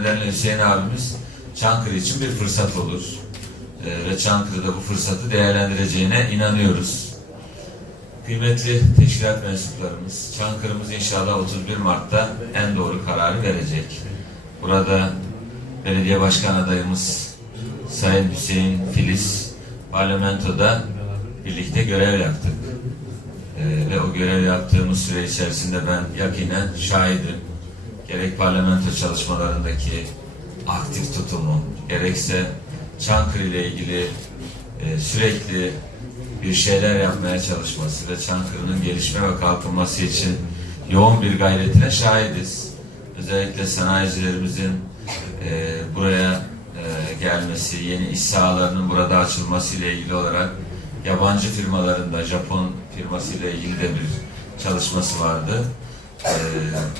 nedenle Hüseyin abimiz Çankırı için bir fırsat olur. Ee, ve Çankırı'da bu fırsatı değerlendireceğine inanıyoruz. Kıymetli teşkilat mensuplarımız, Çankırı'mız inşallah 31 Mart'ta en doğru kararı verecek. Burada belediye başkan adayımız Sayın Hüseyin Filiz parlamentoda birlikte görev yaptık. Ee, ve o görev yaptığımız süre içerisinde ben yakinen şahidim. Gerek parlamento çalışmalarındaki aktif tutumu, gerekse Çankırı ile ilgili e, sürekli bir şeyler yapmaya çalışması ve Çankırı'nın gelişme ve kalkınması için yoğun bir gayretine şahidiz. Özellikle sanayicilerimizin e, buraya e, gelmesi, yeni iş sahalarının burada açılması ile ilgili olarak yabancı firmalarında Japon firması ile ilgili de bir çalışması vardı. E,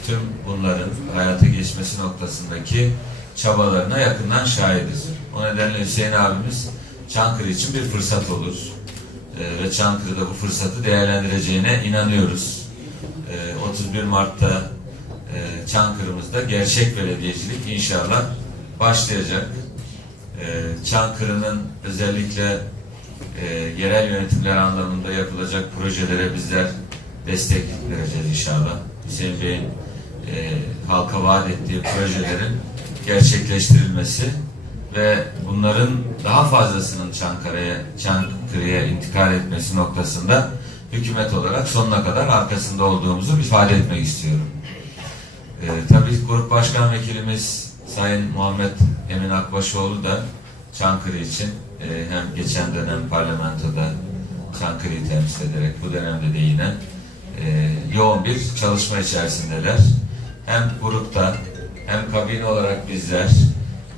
tüm bunların hayata geçmesi noktasındaki çabalarına yakından şahidiz. O nedenle Hüseyin abimiz Çankırı için bir fırsat olur. E, ve Çankırı'da bu fırsatı değerlendireceğine inanıyoruz. E, 31 Mart'ta e, Çankırı'mızda gerçek belediyecilik inşallah başlayacak. Çankırı'nın özellikle e, yerel yönetimler anlamında yapılacak projelere bizler destek vereceğiz inşallah. Bey'in e, halka vaat ettiği projelerin gerçekleştirilmesi ve bunların daha fazlasının Çankırı'ya Çankırı'ya intikal etmesi noktasında hükümet olarak sonuna kadar arkasında olduğumuzu ifade etmek istiyorum. Ee, tabii Grup Başkan Vekilimiz Sayın Muhammed Emin Akbaşoğlu da Çankırı için e, hem geçen dönem parlamentoda Çankırı'yı temsil ederek bu dönemde de yine e, yoğun bir çalışma içerisindeler. Hem grupta hem kabine olarak bizler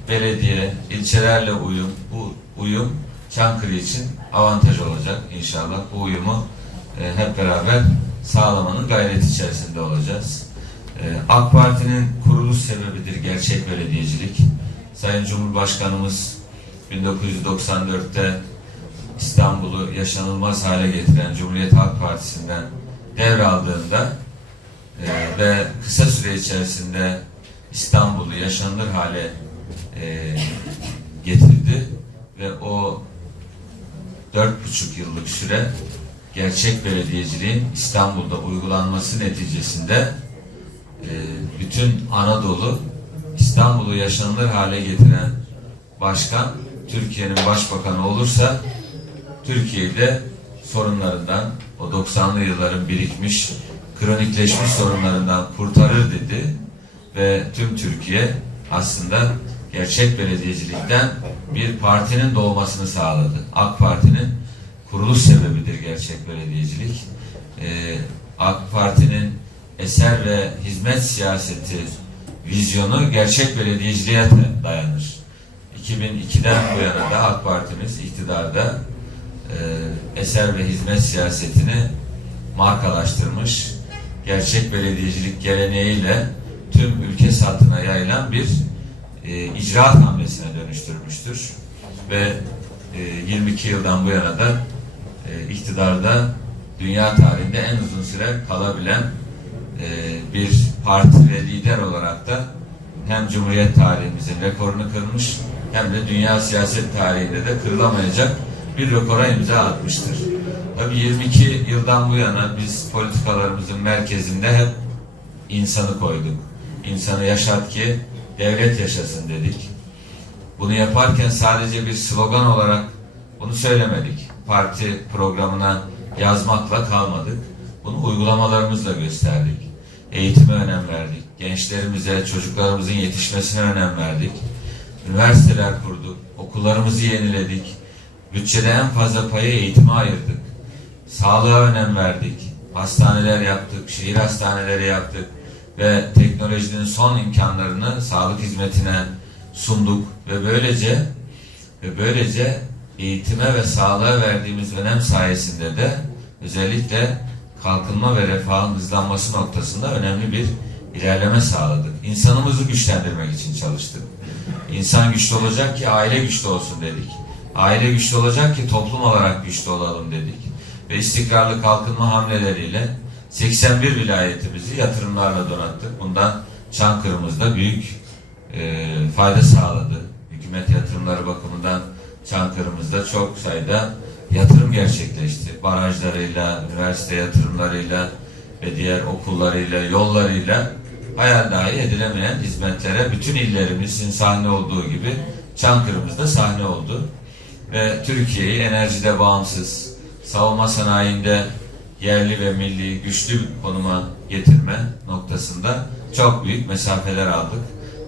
belediye, ilçelerle uyum, bu uyum Çankırı için avantaj olacak inşallah. Bu uyumu e, hep beraber sağlamanın gayreti içerisinde olacağız. E, AK Parti'nin kuruluş sebebidir gerçek belediyecilik. Sayın Cumhurbaşkanımız 1994'te İstanbul'u yaşanılmaz hale getiren Cumhuriyet Halk Partisi'nden devraldığında e, ve kısa süre içerisinde İstanbul'u yaşanılır hale e, getirdi ve o dört buçuk yıllık süre gerçek belediyeciliğin İstanbul'da uygulanması neticesinde e, bütün Anadolu İstanbul'u yaşanılır hale getiren başkan Türkiye'nin başbakanı olursa Türkiye'de sorunlarından o 90'lı yılların birikmiş kronikleşmiş sorunlarından kurtarır dedi ve tüm Türkiye aslında gerçek belediyecilikten bir partinin doğmasını sağladı. AK Parti'nin kuruluş sebebidir gerçek belediyecilik. Ee, AK Parti'nin eser ve hizmet siyaseti vizyonu gerçek belediyeciliğe dayanır. 2002'den bu yana da AK Parti'miz iktidarda e, eser ve hizmet siyasetini markalaştırmış, gerçek belediyecilik geleneğiyle tüm ülke satına yayılan bir e, icraat hamlesine dönüştürmüştür. Ve e, 22 yıldan bu yana da e, iktidarda dünya tarihinde en uzun süre kalabilen e, bir parti ve lider olarak da hem Cumhuriyet tarihimizin rekorunu kırmış hem de dünya siyaset tarihinde de kırılamayacak bir rekora imza atmıştır. Tabii 22 yıldan bu yana biz politikalarımızın merkezinde hep insanı koyduk. İnsanı yaşat ki devlet yaşasın dedik. Bunu yaparken sadece bir slogan olarak bunu söylemedik. Parti programına yazmakla kalmadık. Bunu uygulamalarımızla gösterdik. Eğitime önem verdik. Gençlerimize, çocuklarımızın yetişmesine önem verdik. Üniversiteler kurduk. Okullarımızı yeniledik. Bütçede en fazla payı eğitime ayırdık. Sağlığa önem verdik. Hastaneler yaptık, şehir hastaneleri yaptık ve teknolojinin son imkanlarını sağlık hizmetine sunduk ve böylece ve böylece eğitime ve sağlığa verdiğimiz önem sayesinde de özellikle kalkınma ve refahın hızlanması noktasında önemli bir ilerleme sağladık. İnsanımızı güçlendirmek için çalıştık. İnsan güçlü olacak ki aile güçlü olsun dedik. Aile güçlü olacak ki toplum olarak güçlü olalım dedik. Ve istikrarlı kalkınma hamleleriyle 81 vilayetimizi yatırımlarla donattık. Bundan Çankırı'mızda büyük e, fayda sağladı. Hükümet yatırımları bakımından Çankırı'mızda çok sayıda yatırım gerçekleşti. Barajlarıyla, üniversite yatırımlarıyla ve diğer okullarıyla, yollarıyla hayal dahi edilemeyen hizmetlere bütün illerimizin sahne olduğu gibi Çankırı'mızda sahne oldu. Ve Türkiye'yi enerjide bağımsız, savunma sanayinde yerli ve milli güçlü bir konuma getirme noktasında çok büyük mesafeler aldık.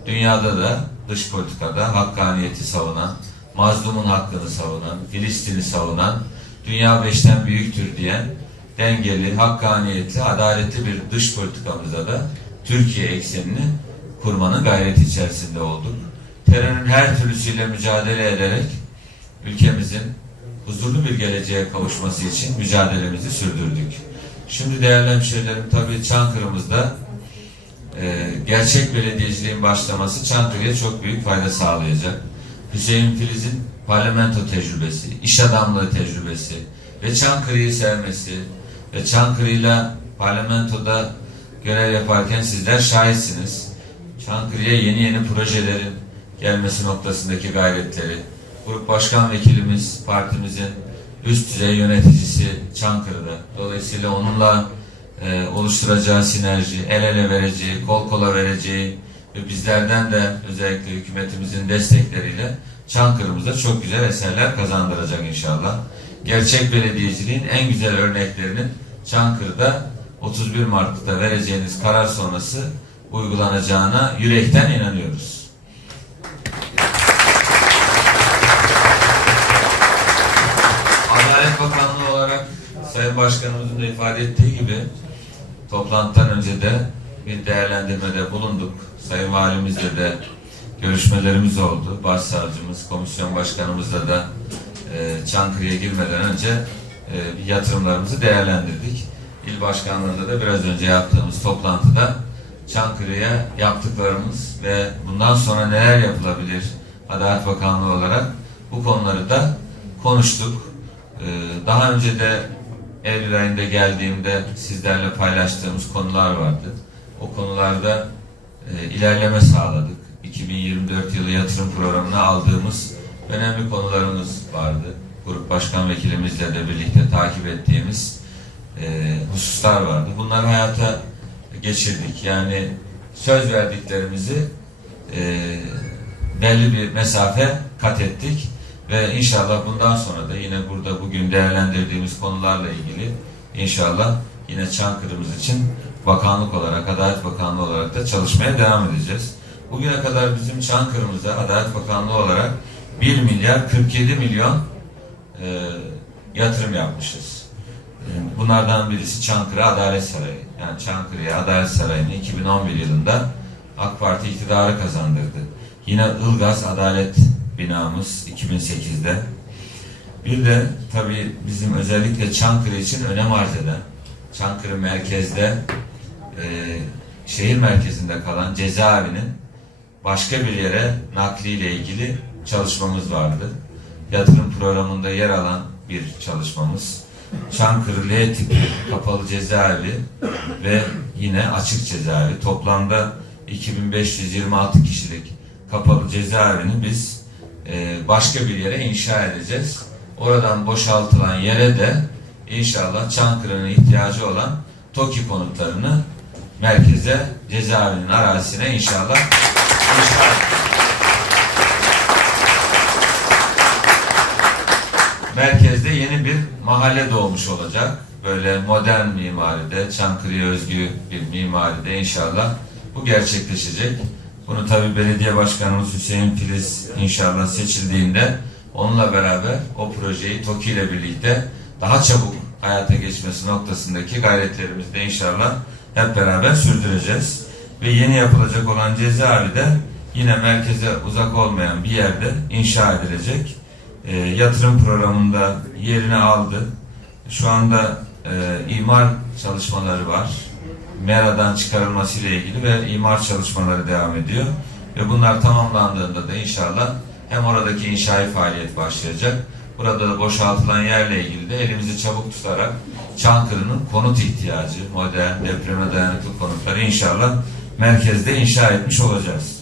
Dünyada da dış politikada hakkaniyeti savunan, mazlumun hakkını savunan, Filistin'i savunan, dünya beşten büyüktür diyen dengeli, hakkaniyetli, adaletli bir dış politikamızda da Türkiye eksenini kurmanın gayreti içerisinde olduk. Terörün her türlüsüyle mücadele ederek ülkemizin huzurlu bir geleceğe kavuşması için mücadelemizi sürdürdük. Şimdi değerli hemşehrilerim tabii Çankırı'mızda e, gerçek belediyeciliğin başlaması Çankırı'ya çok büyük fayda sağlayacak. Hüseyin Filiz'in parlamento tecrübesi, iş adamlığı tecrübesi ve Çankırı'yı sevmesi ve Çankırı'yla parlamentoda görev yaparken sizler şahitsiniz. Çankırı'ya yeni yeni projelerin gelmesi noktasındaki gayretleri, Grup Başkan Vekilimiz, partimizin üst düzey yöneticisi Çankırı'da. Dolayısıyla onunla e, oluşturacağı sinerji, el ele vereceği, kol kola vereceği ve bizlerden de özellikle hükümetimizin destekleriyle Çankırı'mıza çok güzel eserler kazandıracak inşallah. Gerçek belediyeciliğin en güzel örneklerinin Çankırı'da 31 Mart'ta vereceğiniz karar sonrası uygulanacağına yürekten inanıyoruz. Adalet Bakanlığı olarak Sayın Başkanımızın da ifade ettiği gibi toplantıdan önce de bir değerlendirmede bulunduk. Sayın Valimizle de görüşmelerimiz oldu. Başsavcımız, komisyon başkanımızla da e, Çankırı'ya girmeden önce e, bir yatırımlarımızı değerlendirdik. İl başkanlığında da biraz önce yaptığımız toplantıda Çankırı'ya yaptıklarımız ve bundan sonra neler yapılabilir Adalet Bakanlığı olarak bu konuları da konuştuk. Ee, Daha önce de Eylül geldiğimde sizlerle paylaştığımız konular vardı. O konularda e, ilerleme sağladık. 2024 yılı yatırım programına aldığımız önemli konularımız vardı. Grup Başkan Vekilimizle de birlikte takip ettiğimiz e, hususlar vardı. Bunları hayata geçirdik. Yani söz verdiklerimizi e, belli bir mesafe kat ettik ve inşallah bundan sonra da yine burada bugün değerlendirdiğimiz konularla ilgili inşallah yine Çankırı'mız için bakanlık olarak, Adalet Bakanlığı olarak da çalışmaya devam edeceğiz. Bugüne kadar bizim Çankırı'mıza Adalet Bakanlığı olarak 1 milyar 47 milyon e, yatırım yapmışız. E, Bunlardan birisi Çankırı Adalet Sarayı. Yani Çankırı'ya Adalet Sarayı'nı 2011 yılında AK Parti iktidarı kazandırdı. Yine Ilgaz Adalet binamız 2008'de. Bir de tabii bizim özellikle Çankırı için önem arz eden Çankırı merkezde e, şehir merkezinde kalan cezaevinin başka bir yere nakliyle ilgili çalışmamız vardı. Yatırım programında yer alan bir çalışmamız. Çankırı L tipi kapalı cezaevi ve yine açık cezaevi. Toplamda 2526 kişilik kapalı cezaevini biz e, başka bir yere inşa edeceğiz. Oradan boşaltılan yere de inşallah Çankırı'nın ihtiyacı olan TOKİ konutlarını merkeze, cezaevinin arazisine inşallah inşa. Merkezde yeni bir mahalle doğmuş olacak. Böyle modern mimaride, Çankırı'ya özgü bir mimaride inşallah bu gerçekleşecek. Bunu tabi belediye başkanımız Hüseyin Filiz inşallah seçildiğinde onunla beraber o projeyi TOKİ ile birlikte daha çabuk hayata geçmesi noktasındaki gayretlerimizi de inşallah hep beraber sürdüreceğiz. Ve yeni yapılacak olan cezaevi yine merkeze uzak olmayan bir yerde inşa edilecek. E, yatırım programında yerini aldı. Şu anda e, imar çalışmaları var. Mera'dan çıkarılması ile ilgili ve imar çalışmaları devam ediyor. Ve bunlar tamamlandığında da inşallah hem oradaki inşai faaliyet başlayacak. Burada da boşaltılan yerle ilgili de elimizi çabuk tutarak Çankırı'nın konut ihtiyacı, modern, depreme dayanıklı konutları inşallah merkezde inşa etmiş olacağız.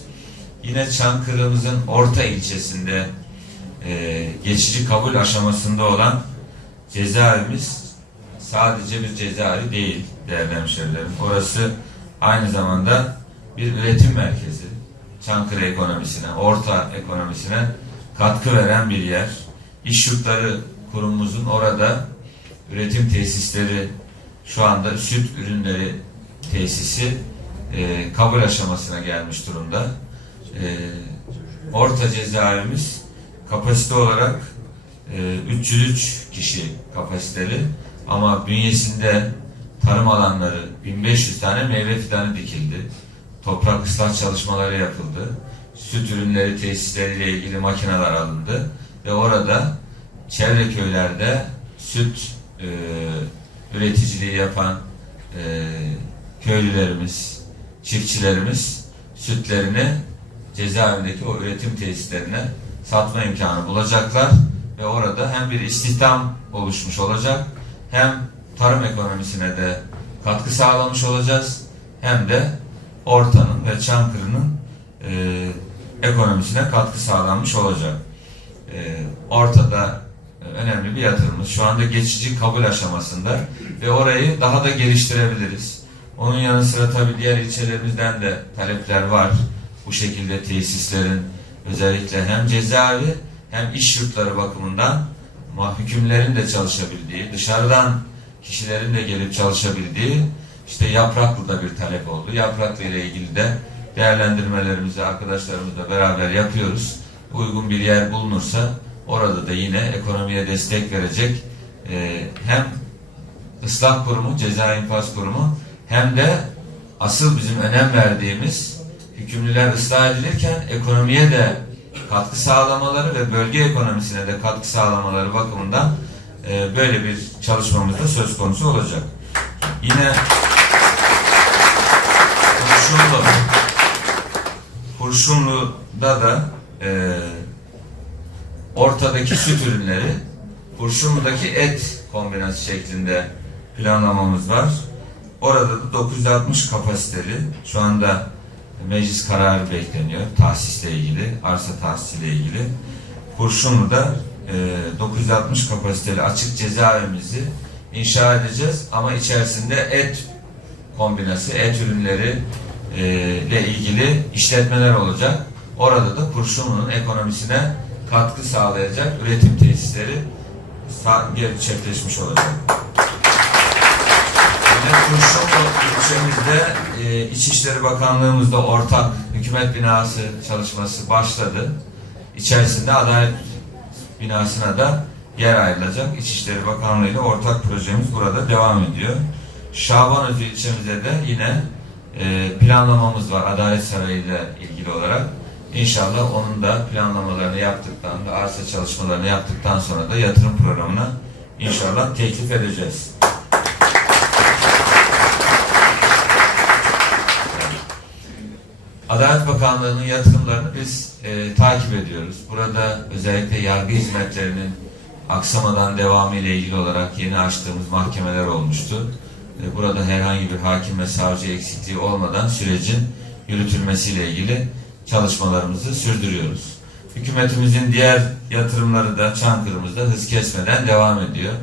Yine Çankırı'mızın orta ilçesinde e, geçici kabul aşamasında olan cezaevimiz sadece bir cezaevi değil değerli hemşerilerim. Orası aynı zamanda bir üretim merkezi. Çankırı ekonomisine, orta ekonomisine katkı veren bir yer. İş yurtları kurumumuzun orada üretim tesisleri şu anda süt ürünleri tesisi e, kabul aşamasına gelmiş durumda. E, orta cezaevimiz kapasite olarak e, 303 kişi kapasiteli ama bünyesinde tarım alanları 1500 tane meyve fidanı dikildi. Toprak ıslah çalışmaları yapıldı. Süt ürünleri tesisleriyle ilgili makineler alındı ve orada çevre köylerde süt e, üreticiliği yapan e, köylülerimiz, çiftçilerimiz sütlerini cezaevindeki o üretim tesislerine satma imkanı bulacaklar ve orada hem bir istihdam oluşmuş olacak hem tarım ekonomisine de katkı sağlamış olacağız hem de Orta'nın ve Çankırı'nın e, ekonomisine katkı sağlanmış olacak. E, Ortada önemli bir yatırımımız. Şu anda geçici kabul aşamasında ve orayı daha da geliştirebiliriz. Onun yanı sıra tabii diğer ilçelerimizden de talepler var. Bu şekilde tesislerin özellikle hem cezaevi hem iş yurtları bakımından mahkumlerin de çalışabildiği, dışarıdan kişilerin de gelip çalışabildiği işte Yapraklı'da bir talep oldu. Yapraklı ile ilgili de değerlendirmelerimizi arkadaşlarımızla beraber yapıyoruz. Uygun bir yer bulunursa orada da yine ekonomiye destek verecek e, hem ıslah kurumu, ceza infaz kurumu hem de asıl bizim önem verdiğimiz hükümlüler ıslah edilirken ekonomiye de katkı sağlamaları ve bölge ekonomisine de katkı sağlamaları bakımından e, böyle bir çalışmamız da söz konusu olacak. Yine Kurşunlu Kurşunlu'da da e, ortadaki süt ürünleri Kurşunlu'daki et kombinası şeklinde planlamamız var. Orada da 960 kapasiteli şu anda meclis kararı bekleniyor tahsisle ilgili, arsa tahsisiyle ilgili. Kurşunlu'da e, 960 kapasiteli açık cezaevimizi inşa edeceğiz ama içerisinde et kombinası, et ürünleri e, ile ilgili işletmeler olacak. Orada da Kurşunlu'nun ekonomisine katkı sağlayacak üretim tesisleri gerçekleşmiş olacak. Kurşunlu ilçemizde e, İçişleri Bakanlığımızda ortak hükümet binası çalışması başladı. İçerisinde adalet binasına da yer ayrılacak. İçişleri Bakanlığı ile ortak projemiz burada devam ediyor. Şabanözü ilçemizde de yine e, planlamamız var Adalet Sarayı ile ilgili olarak. İnşallah onun da planlamalarını yaptıktan ve arsa çalışmalarını yaptıktan sonra da yatırım programına inşallah teklif edeceğiz. Adalet Bakanlığı'nın yatırımlarını biz e, takip ediyoruz. Burada özellikle yargı hizmetlerinin aksamadan devamı ile ilgili olarak yeni açtığımız mahkemeler olmuştu. E, burada herhangi bir hakim ve savcı eksikliği olmadan sürecin yürütülmesiyle ilgili çalışmalarımızı sürdürüyoruz. Hükümetimizin diğer yatırımları da Çankırı'mızda hız kesmeden devam ediyor.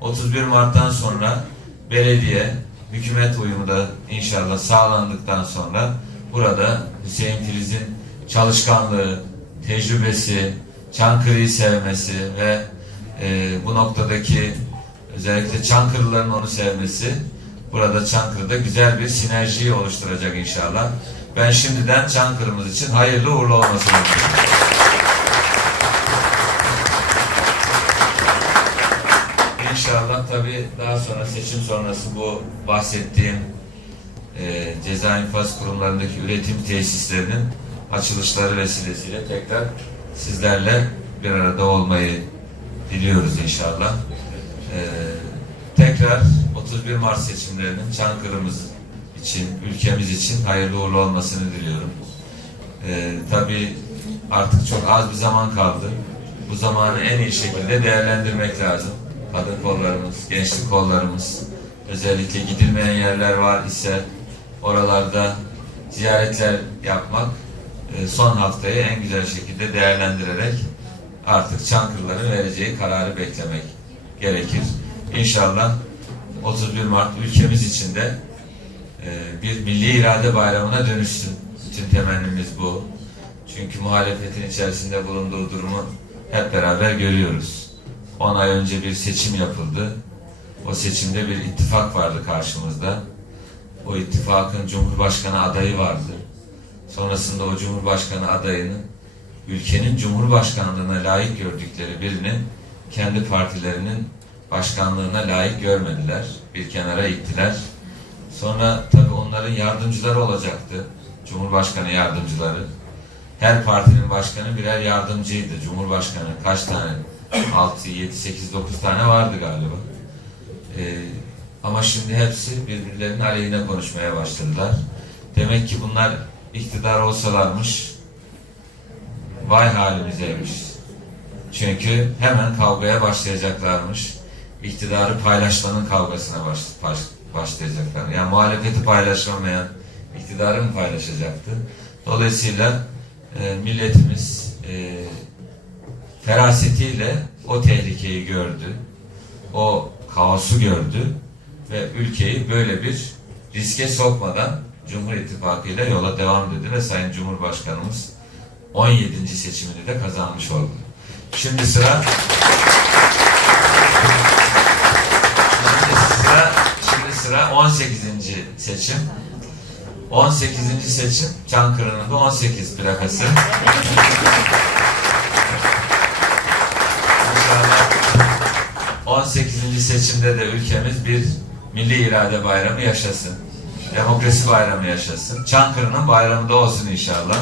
31 Mart'tan sonra belediye, hükümet uyumu da inşallah sağlandıktan sonra burada Hüseyin Filiz'in çalışkanlığı, tecrübesi, Çankırı'yı sevmesi ve e, bu noktadaki özellikle Çankırılıların onu sevmesi burada Çankırı'da güzel bir sinerjiyi oluşturacak inşallah. Ben şimdiden Çankırı'mız için hayırlı uğurlu olmasını diliyorum. İnşallah tabii daha sonra seçim sonrası bu bahsettiğim e, ceza infaz kurumlarındaki üretim tesislerinin açılışları vesilesiyle tekrar sizlerle bir arada olmayı diliyoruz inşallah. E, tekrar 31 Mart seçimlerinin Çankırı'mız için, ülkemiz için hayırlı uğurlu olmasını diliyorum. E, tabii artık çok az bir zaman kaldı. Bu zamanı en iyi şekilde değerlendirmek lazım. Kadın kollarımız, gençlik kollarımız, özellikle gidilmeyen yerler var ise oralarda ziyaretler yapmak e, son haftayı en güzel şekilde değerlendirerek artık Çankırıların vereceği kararı beklemek gerekir. İnşallah 31 Mart ülkemiz için de e, bir milli irade bayramına dönüşsün. Bütün temennimiz bu. Çünkü muhalefetin içerisinde bulunduğu durumu hep beraber görüyoruz. 10 ay önce bir seçim yapıldı. O seçimde bir ittifak vardı karşımızda. O ittifakın Cumhurbaşkanı adayı vardı. Sonrasında o Cumhurbaşkanı adayını ülkenin Cumhurbaşkanlığına layık gördükleri birini kendi partilerinin başkanlığına layık görmediler. Bir kenara ittiler. Sonra tabii onların yardımcıları olacaktı. Cumhurbaşkanı yardımcıları. Her partinin başkanı birer yardımcıydı. Cumhurbaşkanı kaç tane? 6, 7, 8, 9 tane vardı galiba. Ee, ama şimdi hepsi birbirlerinin aleyhine konuşmaya başladılar. Demek ki bunlar iktidar olsalarmış vay halimizeymiş. Çünkü hemen kavgaya başlayacaklarmış. İktidarı paylaşmanın kavgasına baş, baş, başlayacaklar. Yani muhalefeti paylaşamayan iktidarı mı paylaşacaktı? Dolayısıyla e, milletimiz e, ferasetiyle o tehlikeyi gördü. O kaosu gördü ve ülkeyi böyle bir riske sokmadan Cumhur İttifakı ile yola devam dedi ve Sayın Cumhurbaşkanımız 17. seçimini de kazanmış oldu. Şimdi sıra şimdi sıra şimdi sıra 18. seçim. 18. seçim Çankırı'nın da 18 plakası. İnşallah 18. seçimde de ülkemiz bir milli irade bayramı yaşasın. Demokrasi bayramı yaşasın. Çankırı'nın bayramı da olsun inşallah.